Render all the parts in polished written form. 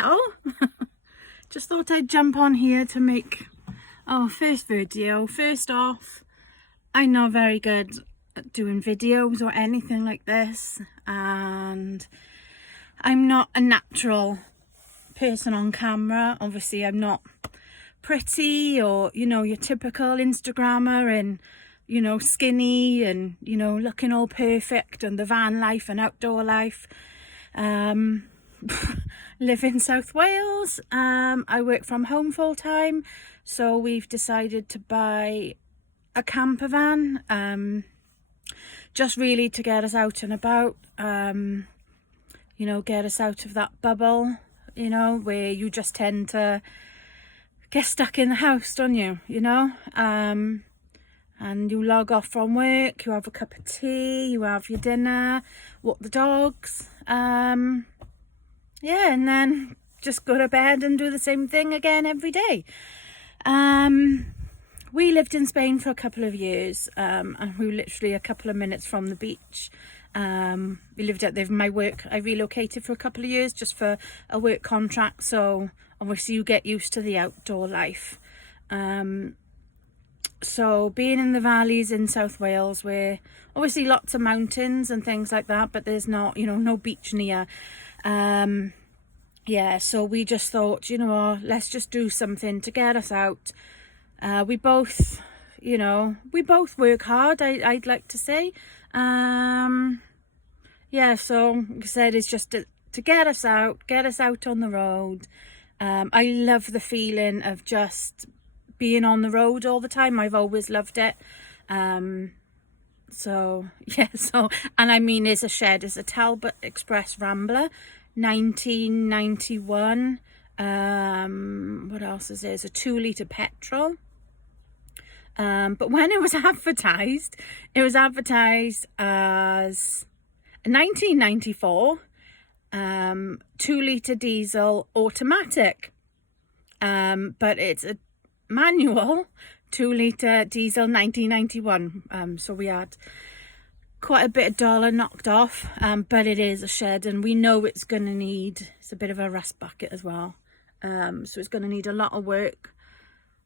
hello. Just thought I'd jump on here to make our first video. First off, I'm not very good at doing videos or anything like this, and I'm not a natural person on camera. Obviously I'm not pretty or, you know, your typical Instagrammer and, you know, skinny and, you know, looking all perfect and the van life and outdoor life. Live in South Wales. I work from home full time, so we've decided to buy a camper van, just really to get us out and about, you know, get us out of that bubble, you know, where you just tend to get stuck in the house, don't you, you know, and you log off from work, you have a cup of tea, you have your dinner, walk the dogs, yeah, and then just go to bed and do the same thing again every day. We lived in Spain for a couple of years, and we were literally a couple of minutes from the beach. We lived out there for my work. I relocated for a couple of years just for a work contract, so obviously you get used to the outdoor life. So being in the valleys in South Wales, where obviously lots of mountains and things like that, but there's not, you know, no beach near. Yeah, so we just thought, you know, let's just do something to get us out. We both, you know, we both work hard, I'd like to say. Yeah, so like I said, it's just to get us out on the road. I love the feeling of just being on the road all the time. I've always loved it. So yeah, so, and I mean, there's a shed, it's a Talbot Express Rambler, 1991. What else is there? It's a 2-litre petrol. But when it was advertised as a 1994 2-litre diesel automatic, but it's a manual 2-litre diesel 1991. So we had quite a bit of dollar knocked off, but it is a shed, and we know it's going to need, it's a bit of a rust bucket as well, so it's going to need a lot of work.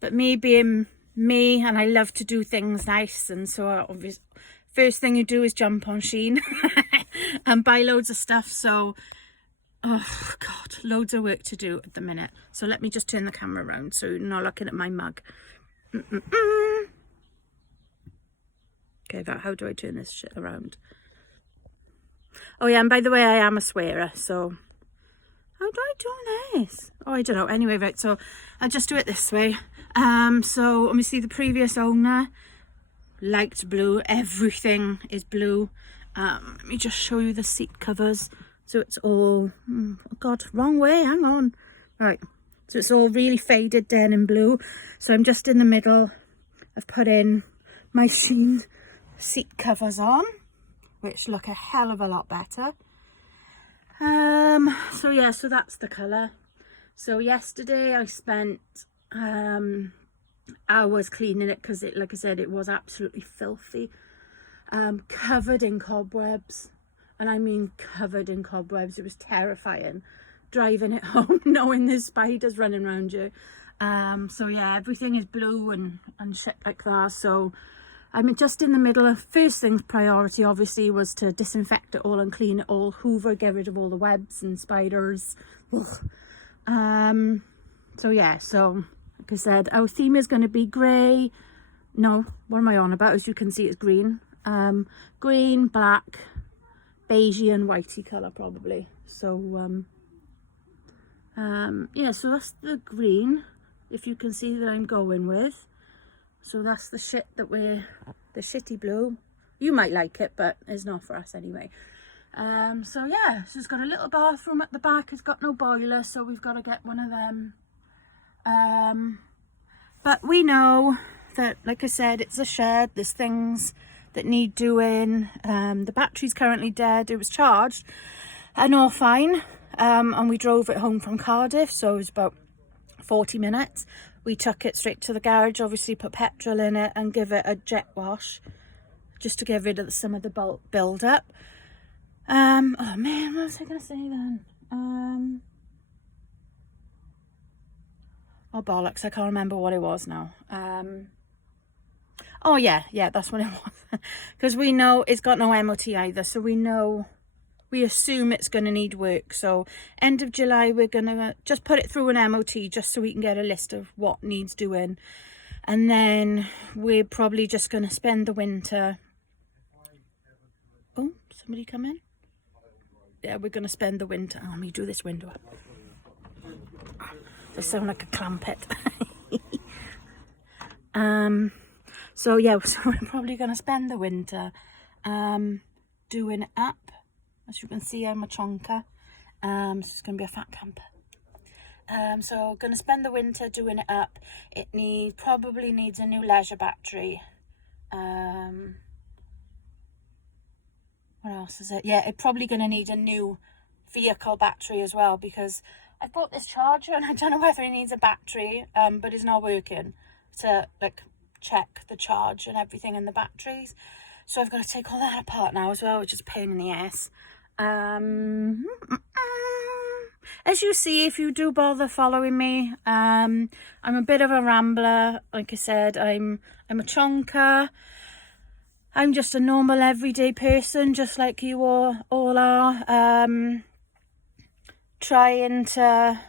But me being me, and I love to do things nice, and so obviously first thing you do is jump on Shein and buy loads of stuff. So oh god, loads of work to do at the minute. So let me just turn the camera around so you're not looking at my mug. Okay, how do I turn this shit around? Oh yeah, and by the way, I am a swearer, so how do I do this? Oh, I don't know. Anyway, right, so I'll just do it this way. So obviously the previous owner liked blue. Everything is blue. Let me just show you the seat covers. So it's all, oh god, wrong way, hang on. Right, so it's all really faded denim blue. So I'm just in the middle. I've put in my Shein seat covers on, which look a hell of a lot better. So yeah, so that's the colour. So yesterday I spent hours cleaning it, because it, like I said, it was absolutely filthy, covered in cobwebs, and I mean covered in cobwebs. It was terrifying driving it home knowing there's spiders running around you. So yeah, everything is blue and shit like that. So I'm just in the middle of, first thing's priority obviously was to disinfect it all and clean it all, hoover, get rid of all the webs and spiders. Ugh. So yeah, so like I said, our theme is going to be grey. No, what am I on about? As you can see, it's green. Green, black, beigey and whitey colour probably. So yeah, so that's the green, if you can see, that I'm going with. So that's the shit that we're, the shitty blue. You might like it, but it's not for us anyway. So yeah, so it's got a little bathroom at the back. It's got no boiler, so we've got to get one of them. But we know that, like I said, it's a shed. There's things that need doing. The battery's currently dead. It was charged and all fine. And we drove it home from Cardiff, so it was about 40 minutes. We took it straight to the garage, obviously put petrol in it and give it a jet wash just to get rid of some of the build up. Oh man, what was I gonna say then? Oh bollocks, I can't remember what it was now. Oh yeah, that's what it was. Because we know it's got no MOT either, so we assume it's going to need work. So end of July, we're going to just put it through an MOT just so we can get a list of what needs doing. And then we're probably just going to spend the winter. Oh, somebody come in? Yeah, we're going to spend the winter. Oh, let me do this window up. They sound like a clampet. So yeah, so we're probably going to spend the winter doing it up. As you can see, I'm a chonker. So it's going to be a fat camper. So going to spend the winter doing it up. It probably needs a new leisure battery. What else is it? Yeah, it's probably going to need a new vehicle battery as well, because I bought this charger and I don't know whether it needs a battery, but it's not working to like check the charge and everything in the batteries. So I've got to take all that apart now as well, which is a pain in the ass. As you see, if you do bother following me, I'm a bit of a rambler. Like I said, I'm a chonker. I'm just a normal everyday person, just like you all are. Trying to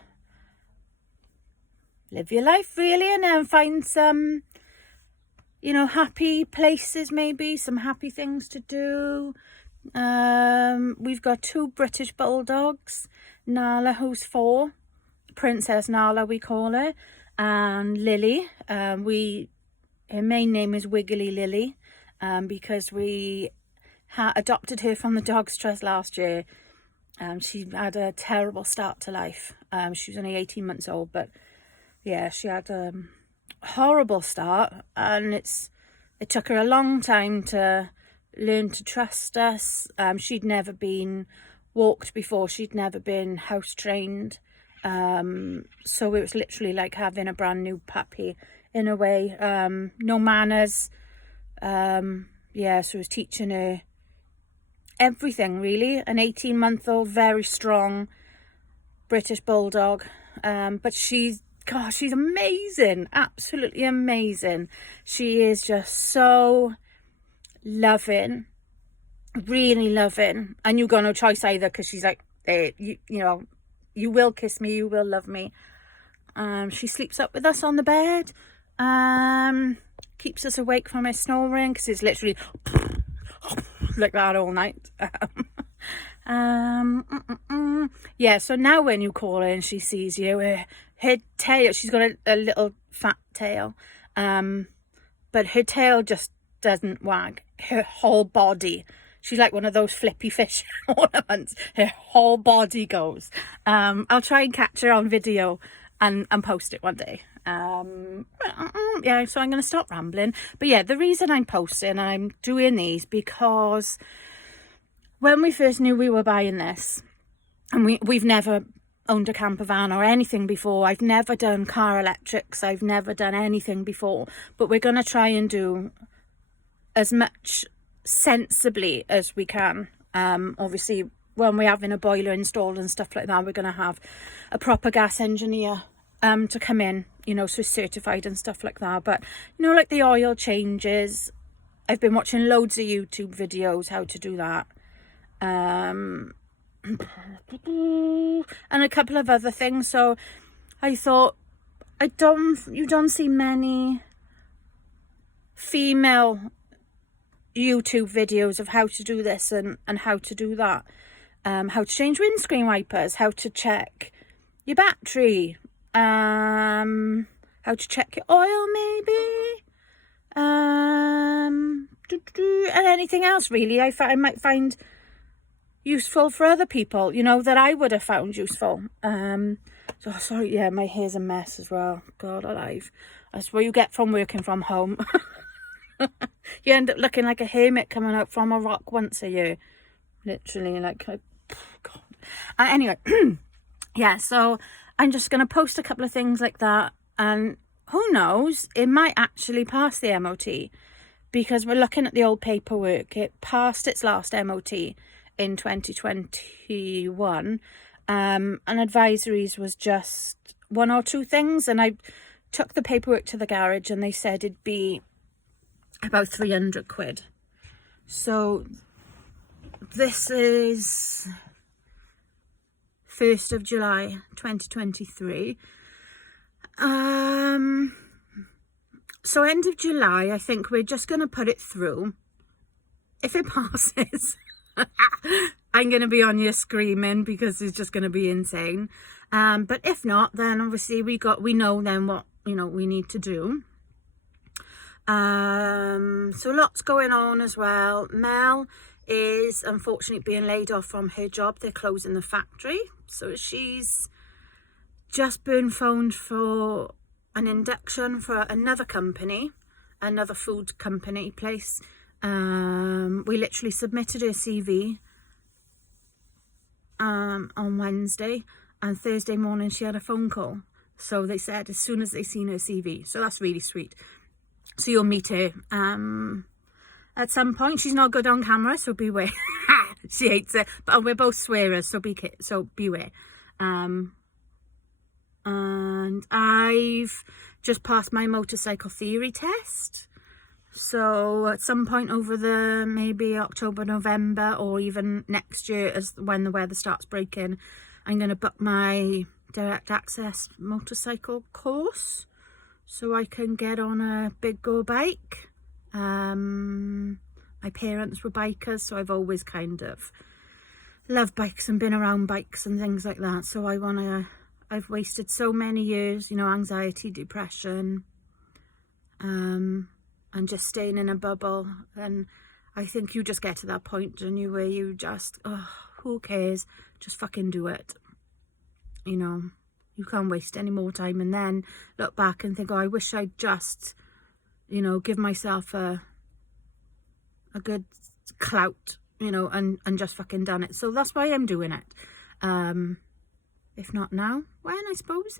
live your life really, and then find some, you know, happy places, maybe some happy things to do. We've got 2 British Bulldogs, Nala, who's 4, Princess Nala we call her, and Lily. Her main name is Wiggly Lily, because we adopted her from the Dogs Trust last year. She had a terrible start to life. She was only 18 months old, but yeah, she had a horrible start, and it took her a long time to learn to trust us. She'd never been walked before, she'd never been house trained, so it was literally like having a brand new puppy in a way. No manners. Yeah, so I was teaching her everything really. An 18-month-old, very strong British Bulldog, but she's amazing, absolutely amazing. She is just so loving, really loving, and you got no choice either, because she's like, hey, you know, you will kiss me, you will love me. She sleeps up with us on the bed, keeps us awake from her snoring, because it's literally like that all night. Yeah, so now when you call her and she sees you, her tail, she's got a little fat tail, but her tail just doesn't wag. Her whole body, she's like one of those flippy fish ornaments. Her whole body goes. I'll try and catch her on video and post it one day. Yeah, so I'm going to stop rambling. But yeah, the reason I'm posting and I'm doing these, because when we first knew we were buying this, and we've never owned a camper van or anything before. I've never done car electrics. I've never done anything before. But we're going to try and do as much sensibly as we can. Obviously, when we're having a boiler installed and stuff like that, we're going to have a proper gas engineer to come in, you know, so certified and stuff like that. But, you know, like the oil changes, I've been watching loads of YouTube videos how to do that. And a couple of other things. So I thought, you don't see many female YouTube videos of how to do this and how to do that. How to change windscreen wipers, how to check your battery, how to check your oil maybe, and anything else really I might find useful for other people, you know, that I would have found useful. So sorry, yeah, my hair's a mess as well. God alive. That's what you get from working from home. You end up looking like a hermit coming out from a rock once a year. Literally, like, God. Anyway, yeah, so I'm just going to post a couple of things like that. And who knows, it might actually pass the MOT. Because we're looking at the old paperwork. It passed its last MOT in 2021, and advisories was just one or two things, and I took the paperwork to the garage and they said it'd be about 300 quid. So this is 1st of July 2023. So end of July, I think we're just going to put it through. If it passes, I'm going to be on here screaming because it's just going to be insane. But if not, then obviously we know then what, you know, we need to do. So lots going on as well. Mel is unfortunately being laid off from her job. They're closing the factory. So she's just been phoned for an induction for another company, another food company place. We literally submitted her CV on Wednesday, and Thursday morning she had a phone call. So they said as soon as they seen her CV. So that's really sweet. So you'll meet her at some point. She's not good on camera, so beware. She hates it, but we're both swearers, so beware. And I've just passed my motorcycle theory test. So at some point over the maybe October, November, or even next year, as when the weather starts breaking, I'm going to book my direct access motorcycle course so I can get on a big go bike. My parents were bikers, so I've always kind of loved bikes and been around bikes and things like that. So I've wasted so many years, you know, anxiety, depression, and just staying in a bubble. And I think you just get to that point, don't you, where you just, oh, who cares? Just fucking do it. You know, you can't waste any more time and then look back and think, oh, I wish I'd just, you know, give myself a good clout, you know, and just fucking done it. So that's why I'm doing it. If not now, when, I suppose,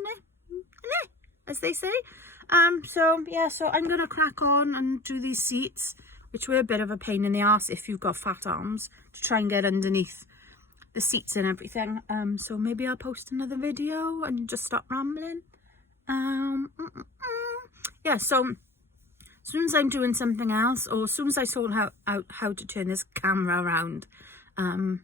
as they say. So yeah, so I'm gonna crack on and do these seats, which were a bit of a pain in the arse if you've got fat arms, to try and get underneath the seats and everything. So maybe I'll post another video and just stop rambling. Yeah, so as soon as I'm doing something else, or as soon as I sort out how to turn this camera around, I'll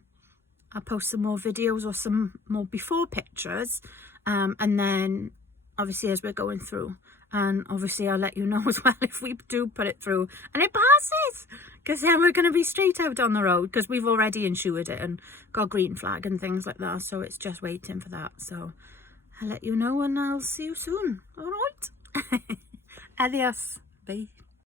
post some more videos or some more before pictures, and then obviously as we're going through, and obviously I'll let you know as well if we do put it through and it passes, because then we're going to be straight out on the road, because we've already insured it and got green flag and things like that, so it's just waiting for that. So I'll let you know and I'll see you soon. All right. Adios. Bye.